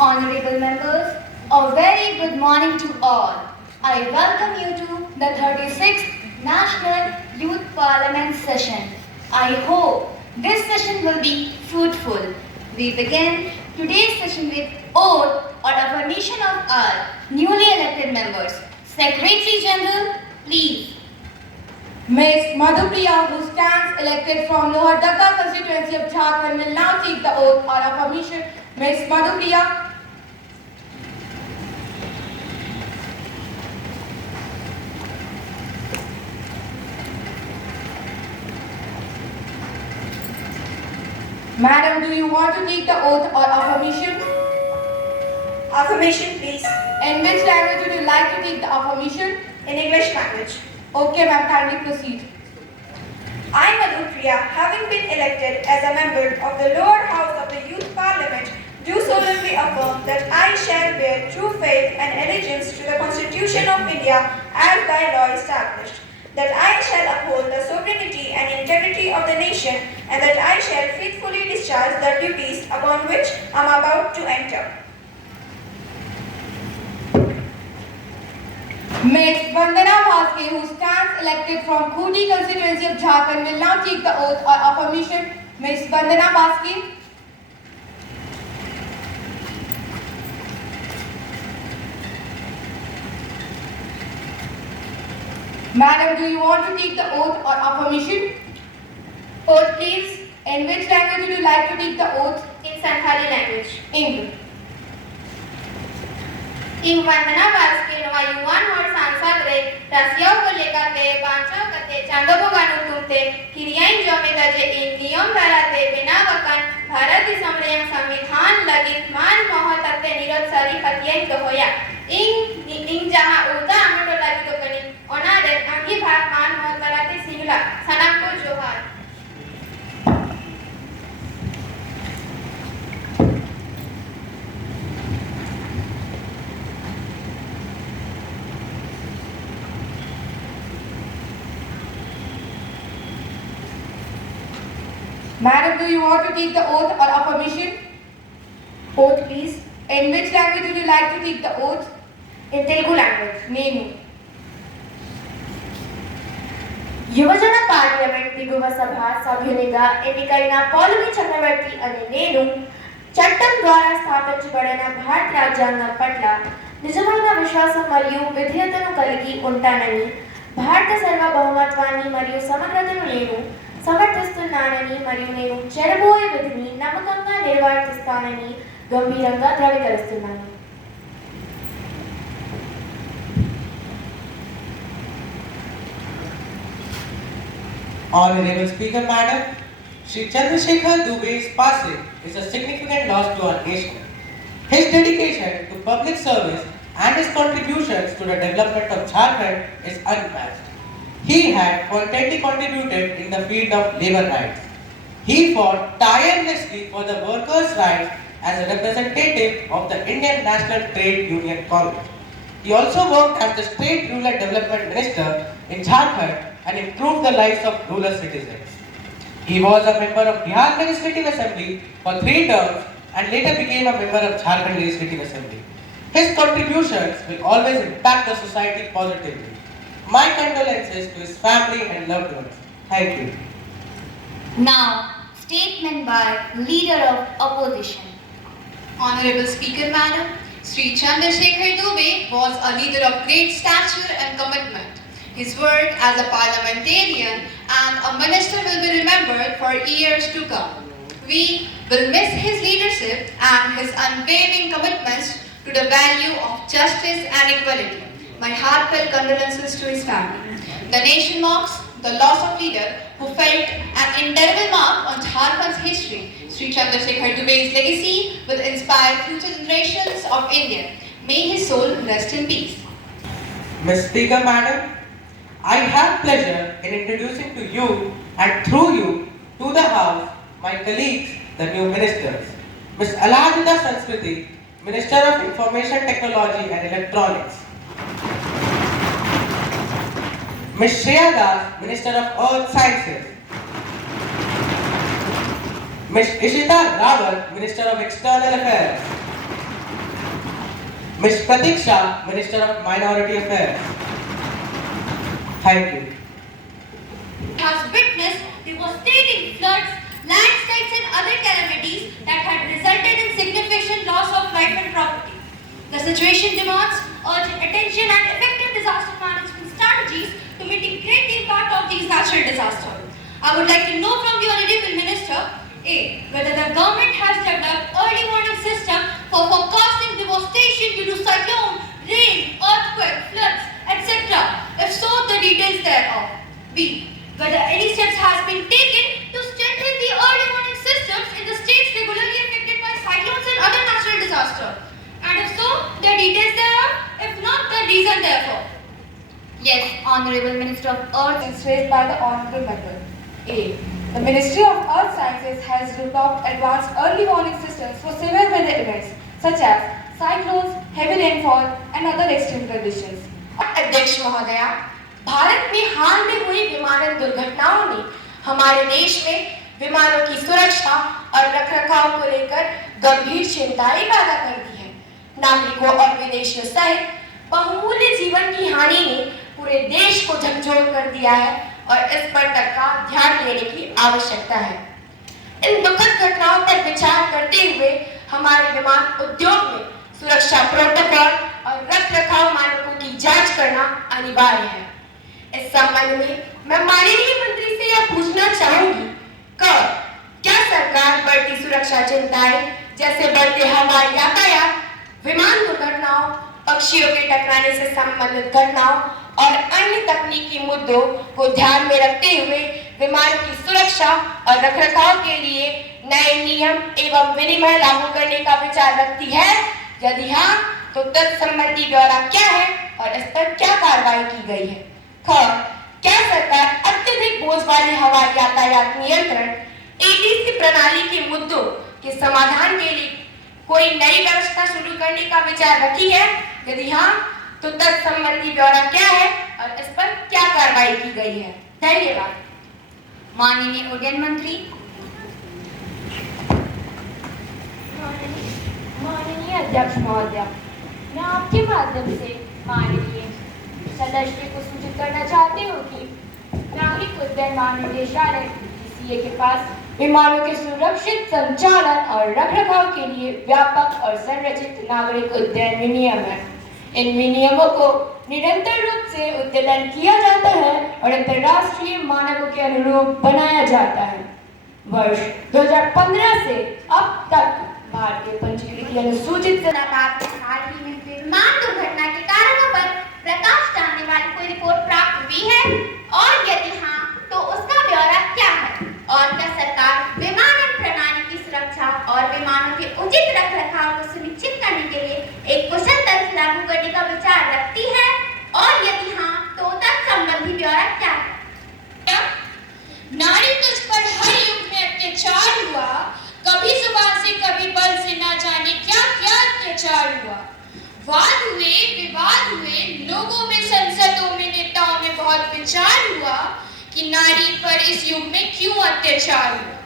Honorable members, a very good morning to all. I welcome you to the 36th National Youth Parliament session. I hope this session will be fruitful. We begin today's session with oath or affirmation of our newly elected members. Secretary General, please. Ms. Madhupriya, who stands elected from Lohardaga constituency of Jharkhand, will now take the oath or affirmation. Ms. Madhupriya. Madam, do you want to take the oath or affirmation? Affirmation, please. In which language would you like to take the affirmation? In English language. Okay, ma'am, kindly proceed. I, Madhupriya, having been elected as a member of the lower house of the Youth Parliament, do solemnly affirm that I shall bear true faith and allegiance to the Constitution of India as by law established, that I shall uphold the sovereignty and integrity of the nation, and that I shall faithfully discharge the duties upon which I am about to enter. Ms. Vandana Bhaske, who stands elected from Khuti constituency of Jharkhand, will now take the oath or affirmation. Ms. Vandana Bhaske. Madam, do you want to take the oath or affirmation? Oath, please. In which language would you like to take the oath? In Santhali language. English. इन वंदना बास के नवा युवान और सांसद रे रसियाओं को लेकर ते बांचो कते चांदो को गानु तुमते किरियाई जो में गजे इन नियम धराते बिना वकन भारत की समृद्ध संविधान लगी मान मोहतते निरोध सारी पतियाई तो होया इन जहां उदा अमटो लगी तो कनी ओनारे अंगी भाग मान मोहतराते सिंगला सनम को जोहार Madam, do you want to take the oath or affirmation? Oath, please. In which language would you like to take the oath? In Telugu language. Name. యువజన పార్లమెంట్ దిగువ సభ సభ్యునిగా ఎన్నికైన పౌలమి చక్రవర్తి అనే నేను చట్టం ద్వారా స్థాపించబడిన భారత రాజ్యాంగం పట్ల నిజమైన విశ్వాసం మరియు విధేయతను కలిగి ఉంటానని భారత సార్వభౌమత్వాన్ని మరియు సమగ్రతను నేను సమర్థిస్తున్నానని మరియు నేను చెరబోయే విధిని నమ్మకంగా నిర్వర్తిస్తానని గంభీరంగా ధృవీకరిస్తున్నాను. Honorable Speaker, Madam, Shri Chandrasekhar Dubey's passing is a significant loss to our nation. His dedication to public service and his contributions to the development of Jharkhand is unmatched. He had pointedly contributed in the field of labor rights. He fought tirelessly for the workers' rights as a representative of the Indian National Trade Union Congress. He also worked as the State Rural Development Minister in Jharkhand and improved the lives of rural citizens. He was a member of Bihar Legislative Assembly for 3 terms and later became a member of Jharkhand Legislative Assembly. His contributions will always impact the society positively. My condolences to his family and loved ones. Thank you. Now, statement by Leader of Opposition. Honorable Speaker, Madam, Sri Chandrasekhar Dubey was a leader of great stature and commitment. His work as a parliamentarian and a minister will be remembered for years to come. We will miss his leadership and his unwavering commitments to the value of justice and equality. My heartfelt condolences to his family. The nation mocks the loss of leader who felt an indelible mark on Jharkhand's history. Sri Chandrasekhar Dubey's legacy will inspire future generations of India. May his soul rest in peace. Ms. Speaker, Madam, I have pleasure in introducing to you and through you to the House my colleagues, the new ministers. Ms. Alajida Sanskriti, Minister of Information Technology and Electronics. Ms. Shreya Das, Minister of Earth Sciences. Ms. Ishita Rawal, Minister of External Affairs. Ms. Pratiksha, Minister of Minority Affairs. Thank you. Has witnessed devastating floods, landslides and other calamities that had resulted in significant loss of life and property. The situation demands urgent attention and effective disaster management strategies to mitigate the impact of these natural disasters. I would like to know from the Honorable Minister, A. Whether the government has developed early warning system for forecasting devastation due to cyclone, rain, earthquake, floods, etc. If so, the details thereof. B. Whether any steps has been taken to strengthen the early warning systems in the states regularly affected by cyclones and other natural disasters. And if so, the details thereof. If not, the reason therefore. Yes, Honorable Minister of Earth. Is raised by the Honorable Member. A. The Ministry of Earth Sciences has developed advanced early warning systems for severe weather events such as cyclones, heavy rainfall and other extreme conditions. अध्यक्ष महोदया, भारत में हाल में हुई विमानन दुर्घटनाओं ने हमारे देश में विमानों की सुरक्षा और रखरखाव को लेकर गंभीर चिंताएं पैदा कर दी हैं। नागरिकों और विदेशियों सहित बहुमूल्य जीवन की हानि ने पूरे देश को झकझोर कर दिया है और इस पर तक का ध्यान देने की आवश्यकता है। इन दुखद घटनाओं पर विचार करते हुए हमारे विमान उद्योग में सुरक्षा प्रोटोकॉल और रखरखाव मानकों की जांच करना अनिवार्य है। इस संबंध में मैं माननीय मंत्री से यह पूछना चाहूंगी कि क्या सरकार बढ़ती सुरक्षा चिंताएं जैसे बढ़ते हवाई यातायात, विमान दुर्घटनाओं, पक्षियों के टकराने से संबंधित घटनाओं और अन्य तकनीकी मुद्दों को ध्यान में रखते हुए विमान की सुरक्षा और रखरखाव के लिए नए नियम एवं विनियम लागू करने का विचार रखती है? यदि हाँ, तो तत्संबंधी ब्यौरा क्या है और इस पर क्या कार्रवाई की गई है? ख. क्या सरकार अत्यधिक बोझ वाले हवाई यातायात नियंत्रण ATC प्रणाली के मुद्दों के समाधान के लिए कोई नई व्यवस्था शुरू करने का विचार रखी है? यदि हाँ, तो तत्संबंधी ब्यौरा क्या है और इस पर क्या कार्रवाई की गई है? धन्यवाद। माननीय उड्डयन मंत्री। माननीय अध्यक्ष महोदया, मैं आपके माध्यम से माननीय सदस्य को सूचित करना चाहती हूँ कि नागरिक उड्डयन महानिदेशालय DCA के पास विमानों के सुरक्षित संचालन और रखरखाव के लिए व्यापक और संरचित नागरिक उड्डयन विनियम है। इन विनियमों को निरंतर रूप से अद्यतन किया जाता है और अंतर्राष्ट्रीय मानकों के अनुरूप बनाया जाता है। वर्ष 2015 से अब तक भारतीय पंजीकृत अनुसूचित हाल ही में विमान दुर्घटना के कारणों पर प्रकाश डालने वाली कोई रिपोर्ट प्राप्त हुई है और यदि हाँ, तो उसका ब्यौरा क्या है और क्या सरकार विमानन प्रणाली की सुरक्षा और विमानों के उचित रखरखाव को सुनिश्चित करने के लिए एक कुशल तंत्र लागू करने का विचार रखती है और यदि हाँ, तो तत्संबंधी ब्यौरा क्या है? नारी तुझ पर हर युग में अत्याचार हुआ, कभी जुबान से कभी बल से ना जाने क्या क्या अत्याचार हुआ। वाद हुए, विवाद हुए, लोगों में, संसदों में, नेताओं में बहुत विचार हुआ कि नारी पर इस युग में क्यों अत्याचार हुआ।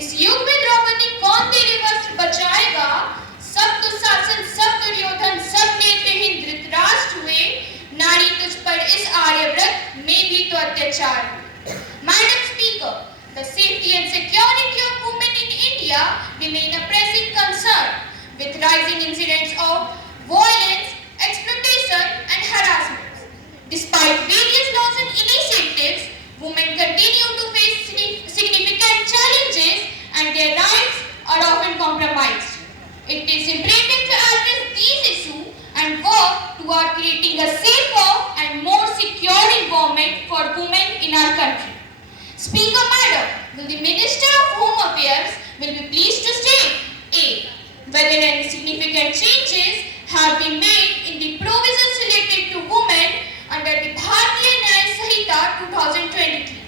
इस युग में द्रौपदी कौन तेरे वस्त्र बचाएगा? सब दुशासन, सब दुर्योधन, सब नेत्रहीन धृतराष्ट्र हुए, नारी तुझ पर इस आर्यव्रत में भी तो अत्याचार हुआ। Madam Speaker, the safety and security of women in India remain a pressing concern, with rising incidents of violence, exploitation and harassment. Despite various laws and initiatives, women continue to face significant challenges and their rights are often compromised. It is imperative to address these issues and work toward creating a safer and more secure environment for women in our country. Speaker Madam, will the Minister of Home Affairs will be pleased to state A. Whether any significant changes have been made in the provisions related to women under the Bharatiya Nyaya Sanhita 2023.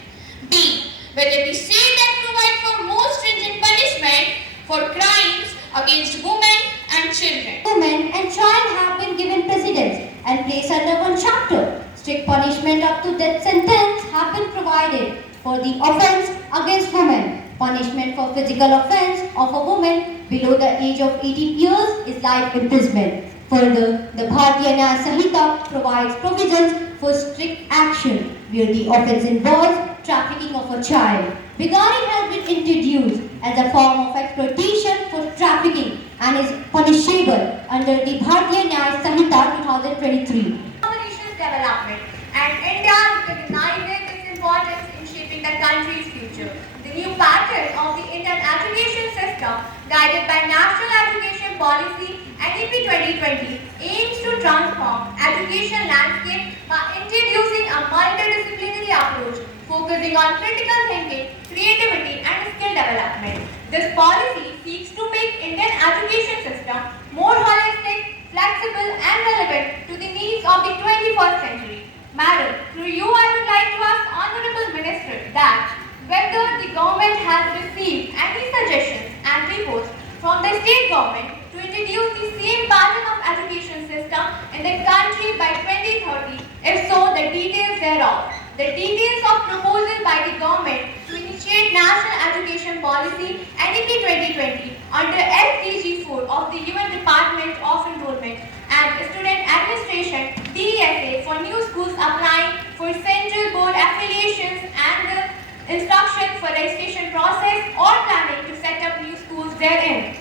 B. Whether the state that provide for more stringent punishment for crimes against women and children. Women and child have been given precedence and placed under one chapter. Strict punishment up to death sentence have been provided for the offence against women. Punishment for physical offence of a woman below the age of 18 years is life imprisonment. Further, the Bharatiya Nyaya Samhita provides provisions for strict action where the offence involves trafficking of a child. Bigari has been introduced as a form of exploitation for trafficking and is punishable under the Bharatiya Nyaya Samhita 2023. Nation's development, and India recognizes its importance in shaping the country's future. The new pattern of the Indian education system, guided by National Education Policy NEP 2020, aims to transform education landscape by introducing a multidisciplinary approach focusing on critical thinking, creativity, and skill development. This policy seeks to make Indian education system more holistic, flexible, and relevant to the needs of the 21st century. Madam, through you I would like to ask Honorable Minister that whether the government has received any suggestions and reports from the state government to introduce the same pattern of education system in the country by 2030, if so, the details thereof. The details of proposal by the government to initiate National Education Policy NEP 2020 under SDG 4 of the UN Department of Enrollment and Student Administration DESA for new schools applying for central board affiliations and the instruction for registration process or planning to set up new schools therein.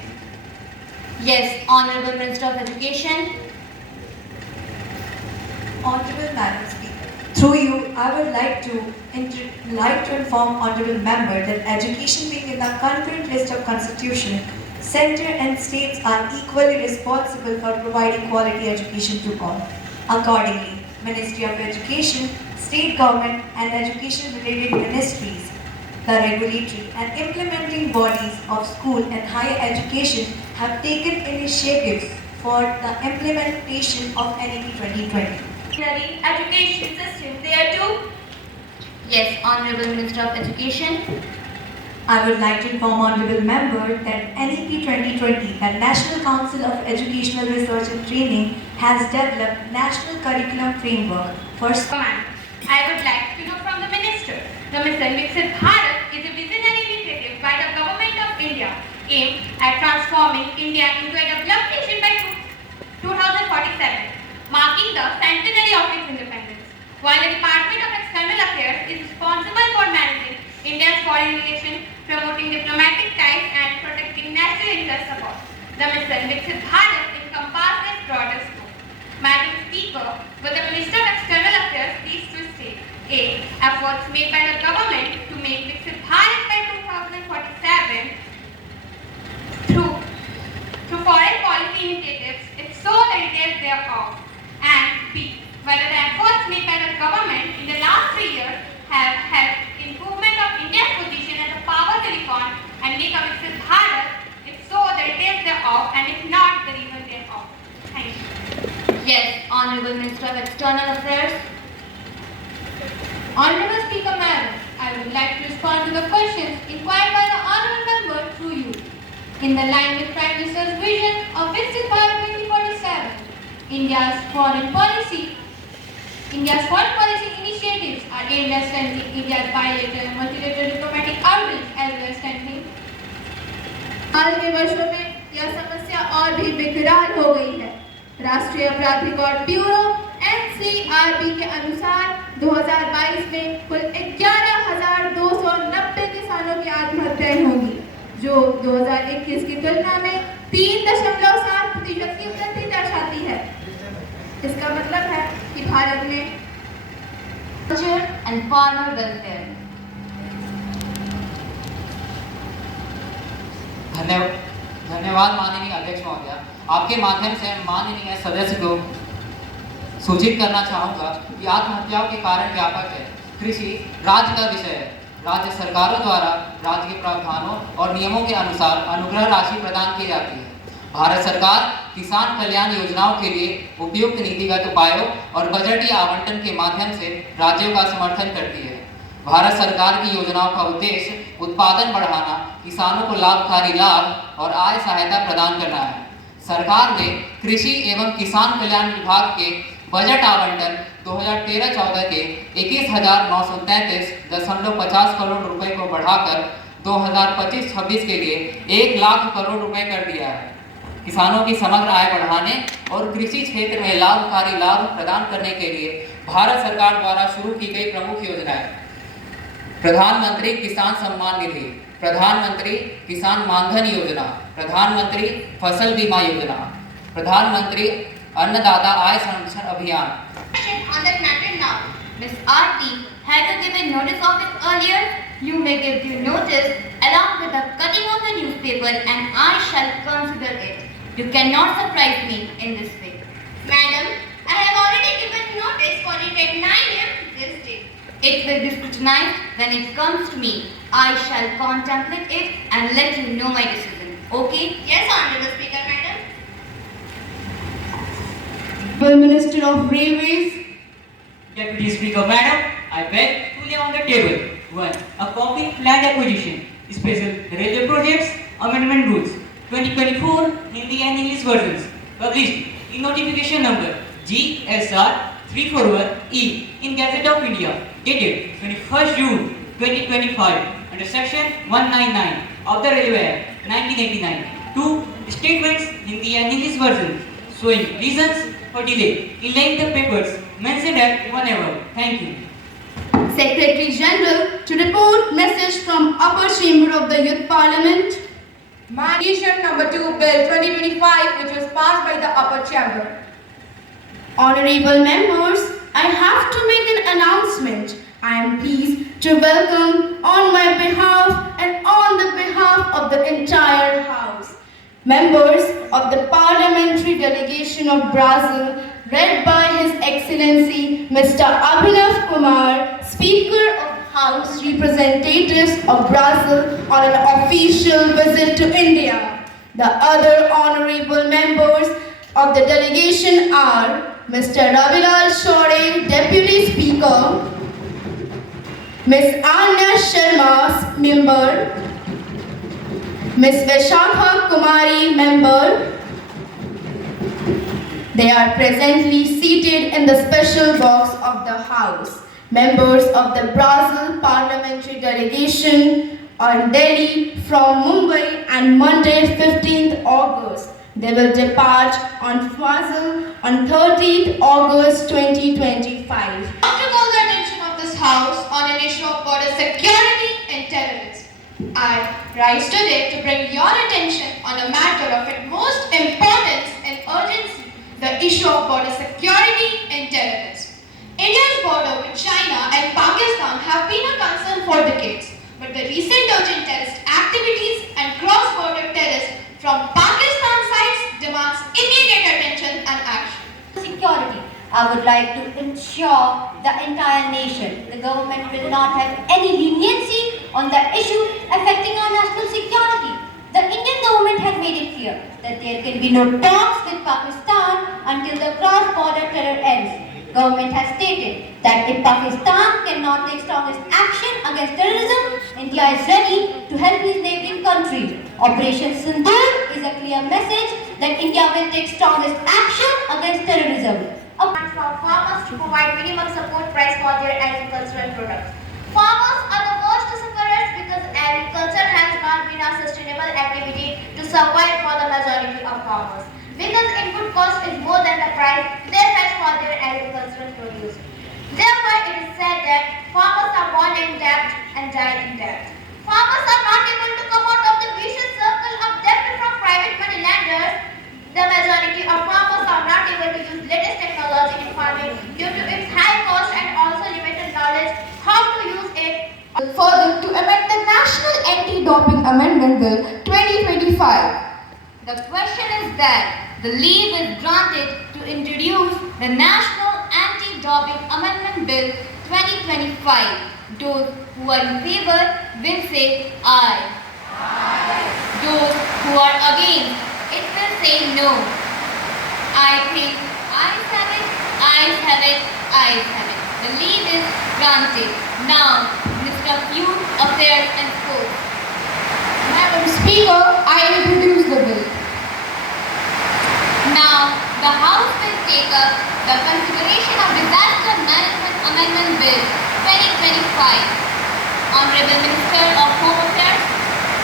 Yes, Honorable Minister of Education. Honorable Madam Speaker, through you, I would like to inform Honorable Member that education being in the concurrent list of Constitution, Centre and states are equally responsible for providing quality education to all. Accordingly, Ministry of Education, State Government and education-related ministries, the regulatory and implementing bodies of school and higher education have taken initiatives for the implementation of NEP 2020. Education system there too. Yes, Honorable Minister of Education. I would like to inform Honorable Member that NEP 2020, the National Council of Educational Research and Training, has developed National Curriculum Framework for Command. I would like to know from the Minister. The Mission Viksit Bharat is a visionary initiative by the Government of India aimed at transforming India into a developed nation by 2047, marking the centenary of its independence. While the Department of External Affairs is responsible for managing India's foreign relations, promoting diplomatic ties and protecting national interest abroad, the Mission Viksit Bharat encompasses broader scope. Madam Speaker, will the Minister of External Affairs please to state A. Efforts made by the government to make Viksit Bharat by 2047 through foreign policy initiatives, if so the details thereof, and B. Whether the efforts made by the government in the last 3 years have helped improvement of India's position as a power silicon and make a Viksit Bharat, if so the details thereof, and if not the reason thereof. Thank you. Yes, Honorable Minister of External Affairs. Honorable Speaker Madam, I would like to respond to the questions inquired by the Honorable Member through you. In the line with Prime Minister's vision of Viksit Bharat 2047, India's foreign policy initiatives are aimed at strengthening India's bilateral and multilateral diplomatic outreach as well as strengthening. हाल के वर्षों में यह समस्या और भी बेकरार हो गई है। राष्ट्रीय अपराध रिकॉर्ड ब्यूरो NCRB के अनुसार 2022 में कुल 11,290 किसानों की आत्महत्याएं होंगी, जो 2021 की तुलना में 3.7% की वृद्धि दर्शाती है। इसका मतलब है कि भारत में Culture and farmer welfare. धन्यवाद माननीय अध्यक्ष महोदय। आपके माध्यम से माननीय सदस्य को सूचित करना चाहूँगा कि आत्महत्याओं के कारण व्यापक है। कृषि राज्य का विषय है। राज्य सरकारों द्वारा राज्य के प्रावधानों और नियमों के अनुसार अनुग्रह राशि प्रदान की जाती है। भारत सरकार किसान कल्याण योजनाओं के लिए उपयुक्त नीतिगत उपायों और बजटीय आवंटन के माध्यम से राज्यों का समर्थन करती है। भारत सरकार की योजनाओं का उद्देश्य उत्पादन बढ़ाना, किसानों को लाभकारी लाभ और आय सहायता प्रदान करना है। सरकार ने कृषि एवं किसान कल्याण विभाग के बजट आवंटन 2013-14 के 21,933.50 करोड़ रुपए को बढ़ाकर 2025-26 के लिए 1 लाख करोड़ रुपए कर दिया है। किसानों की समग्र आय बढ़ाने और कृषि क्षेत्र में लाभकारी लाभ प्रदान करने के लिए भारत सरकार द्वारा शुरू की गई प्रमुख योजनाएं: प्रधानमंत्री किसान सम्मान निधि, प्रधानमंत्री किसान मानधन योजना, प्रधानमंत्री फसल बीमा योजना, प्रधानमंत्री अन्नदाता आय संरक्षण अभियान। On that matter now, Miss R.T., have you given notice of it earlier? You may give due notice along with the cutting of the newspaper and I shall consider it. You cannot surprise me in this way. Madam, I have already given notice for it at 9 a.m. this day. It will be scrutinized when it comes to me. I shall contemplate it and let you know my decision. Okay? Yes, Honorable Speaker, Madam. Minister of Railways. Deputy Speaker, Madam, I beg to lay on the table 1. A copy of land acquisition, special railway projects, amendment rules, 2024 Hindi and English versions, published in notification number GSR 341E in Gazette of India, dated 21st June 2025, under section 199 of the Railway Act 1989. 2. Statements Hindi and English versions, showing reasons for delay in laying the papers mentioned at 1 hour. Thank you. Secretary General to report message from Upper Chamber of the Youth Parliament. Edition number 2 Bill 2025, which was passed by the Upper Chamber. Honorable members, I have to make an announcement. I am pleased to welcome on my behalf and on the behalf of the entire House, members of the Parliamentary Delegation of Brazil, led by His Excellency Mr. Abhinav Kumar, Speaker of House Representatives of Brazil, on an official visit to India. The other honorable members of the delegation are Mr. Ravilal Shore, Deputy Speaker, Ms. Anya Sharma, Member, Ms. Vishakha Kumari, Member. They are presently seated in the special box of the House. Members of the Brazil Parliamentary Delegation are in Delhi from Mumbai on Monday 15th August. They will depart on Brazil on 13th August 2025. I want to call the attention of this House on an issue of border security and terrorism. I rise today to bring your attention on a matter of utmost importance and urgency, the issue of border security and terrorism. India's border with China and Pakistan have been a concern for decades, but the recent urgent terrorist activities and cross-border terrorism from Pakistan sides demands immediate attention and action. Security. I would like to ensure the entire nation, the government will not have any leniency on the issue affecting our national security. The Indian government has made it clear that there can be no talks with Pakistan until the cross-border terror ends. Government has stated that if Pakistan cannot take strongest action against terrorism, India is ready to help its neighboring countries. Operation Sindoor is a clear message that India will take strongest action against terrorism. For farmers to provide minimum support price for their agricultural products. Farmers are the worst sufferers because agriculture has not been a sustainable activity to survive for the majority of farmers. Because input cost is more than the price they fetch for their agricultural produce. Therefore, it is said that farmers are born in debt and die in debt. Farmers are not able to come out of the vicious circle of debt from private money lenders. The majority of farmers are not able to use latest technology in farming due to its high cost and also limited knowledge how to use it. Further, to amend the National Anti-Doping Amendment Bill 2025. The question is that the leave is granted to introduce the National Anti-Doping Amendment Bill 2025. Those who are in favor will say aye. Those who are against, it will say no. I think ayes have it, ayes have it, ayes have it. The leave is granted. Now, Mr. Youth Affairs and Sports. Madam Speaker, I introduce the bill. Now, the House will take up the consideration of Disaster Management Amendment Bill 2025. Honorable Minister of Home Affairs.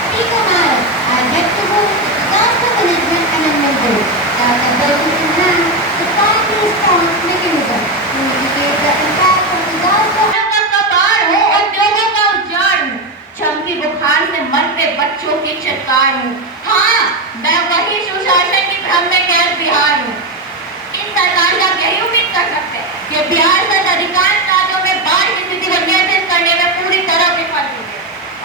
Speaker Madam, I get to move Disaster Management Amendment Bill that the bill to enhance the time response mechanism to mitigate the impact of disaster. का कपार हूँ, उद्योगों का उजाड़ हूँ, चमकी बुखार से मरते बच्चों की चटकार हूँ। हाँ, मैं वही सुशासन की भ्रम में कैद बिहार हूँ। इन सरकार से आप यही उम्मीद कर सकते हैं कि बिहार सहित अधिकांश राज्यों में बाढ़ की स्थिति को नियंत्रित करने में पूरी तरह विफल हुई है।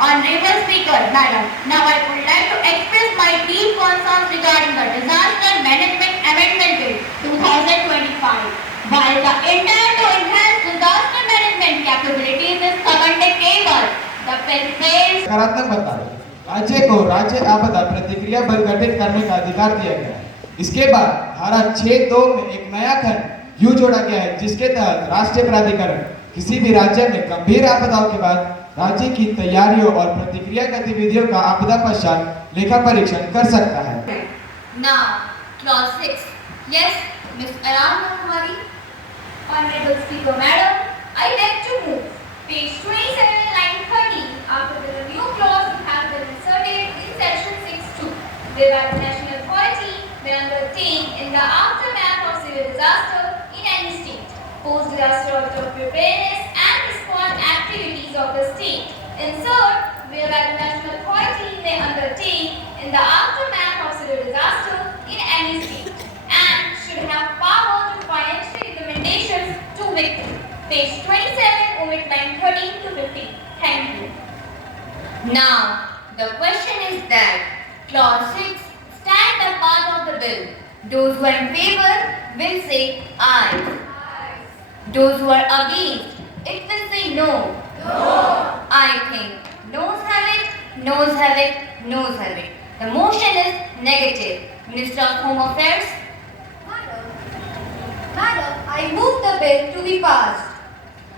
Honorable Speaker, Madam, now I would like to express my deep concerns regarding the Disaster Management Amendment Bill 2025. While the intent to enhance disaster management capabilities is commendable, the bill fails. सकारात्मक बता रहे राज्य को राज्य आपदा प्रतिक्रिया बल गठित करने का अधिकार दिया गया है। इसके बाद धारा 6(2) में एक नया खंड यू जोड़ा गया है जिसके तहत राष्ट्रीय प्राधिकरण किसी भी राज्य में गंभीर आपदाओं के बाद राज्य की तैयारियों और प्रतिक्रिया गतिविधियों का आपदा पश्चात लेखा परीक्षण कर सकता है। Now, clause 6. Yes, Miss Aram Kumari. Honorable Speaker, Madam, I like to move page 27, line 30. After the new clause has been inserted in section 6(2), whereby the national authority may undertake in the aftermath of civil disaster in any state, post-disaster preparedness and response activities of the state. Insert whereby the national authority may undertake in the aftermath of civil disaster in any state and should have power to financial recommendations to victims. Page 27, omit line 13 to 15. Thank you. Now, the question is that clause 6 stand a part of the bill. Those who are in favor will say aye. Those who are against, it will say no. No. I think noes have it, noes have it, noes have it. The motion is negative. Minister of Home Affairs. Madam, I move the bill to be passed.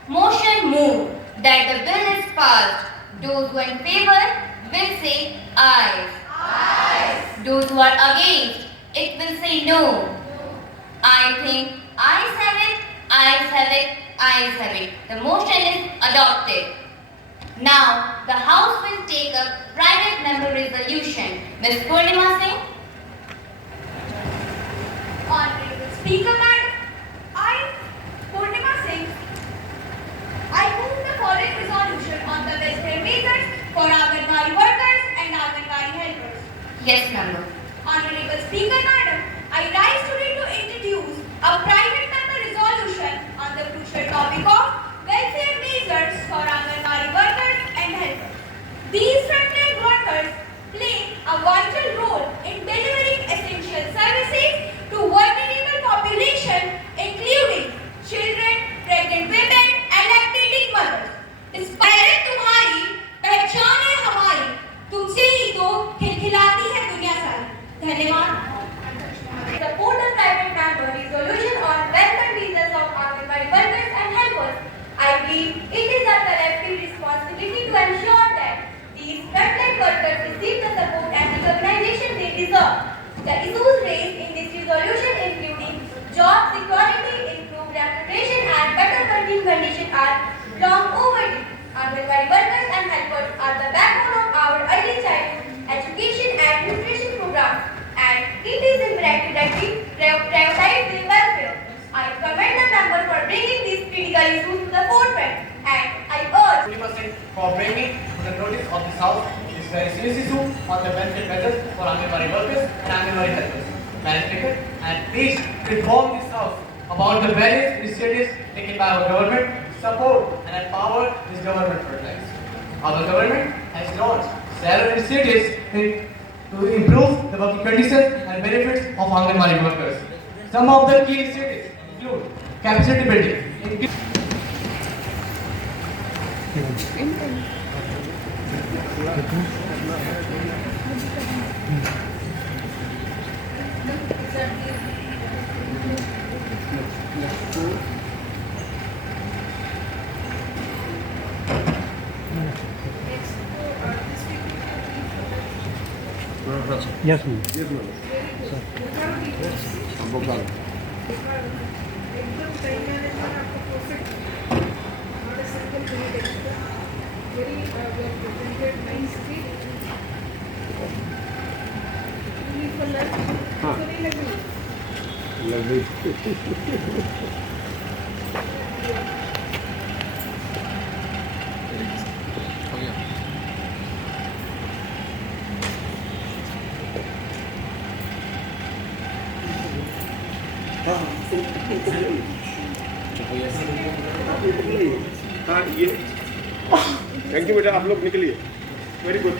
Motion moved that the bill is passed. Those who are in favor will say aye. Aye. Those who are against, it will say no. I think ayes have it, ayes have it, ayes have it. The motion is adopted. Now, the House will take up private member resolution. Ms. Purnima Singh. Honorable Speaker, Madam, I, Purnima Singh, I move the following resolution on the welfare measures for Anganwadi workers and Anganwadi helpers. Yes, member. Honorable Speaker, Madam, I rise today to introduce a private member resolution on the crucial topic of welfare measures for Anganwadi workers and helpers. These frontline workers play a vital role in delivering essential services to vulnerable population, including children, pregnant women, and lactating mothers. Despite तुम्हारी पहचान है हमारी, तुमसे ही तो खिलखिलाती है दुनिया सारी। धन्यवाद। Support the private member resolution on welfare visas of Anganwadi workers and helpers. I believe it is our collective responsibility to ensure that these frontline workers receive the support and recognition they deserve. The issues raised in this resolution, including job security, improved remuneration, and better working conditions, are long overdue. Anganwadi workers and helpers are the backbone of our early childhood education and nutrition programs, and it is imperative that we prioritize their welfare. I commend the member for bringing these critical issues to the forefront, and I urge for bringing to the notice of this House this very serious issue on the welfare measures for Anganwadi workers and Anganwadi helpers. Madam Speaker, and please inform this House about the various initiatives taken by our government to support and empower this government frontlines. Our government has launched several initiatives to improve the working conditions and benefits of Anganwadi workers. Some of the key initiatives include capacity building. Yes, ma'am. Yes, ma'am. Very well presented nicely. हाँ लग हाँ ये thank you बेटा, आप लोग निकलिए। Very good.